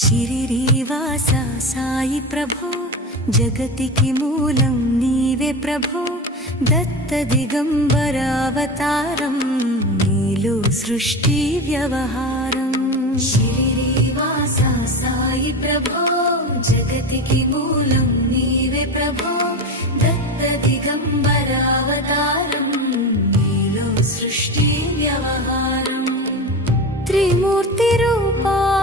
శిరిడీవాస సాయి ప్రభో, జగతికి మూలం నీవే ప్రభో. దత్త దిగంబరావతారం, నీలో సృష్టి వ్యవహారం. శిరిడీవాస సాయి ప్రభో, జగతికి మూలం నీవే ప్రభో. దత్త దిగంబరావతారం, నీలో సృష్టి వ్యవహారం. త్రిమూర్తి రూపా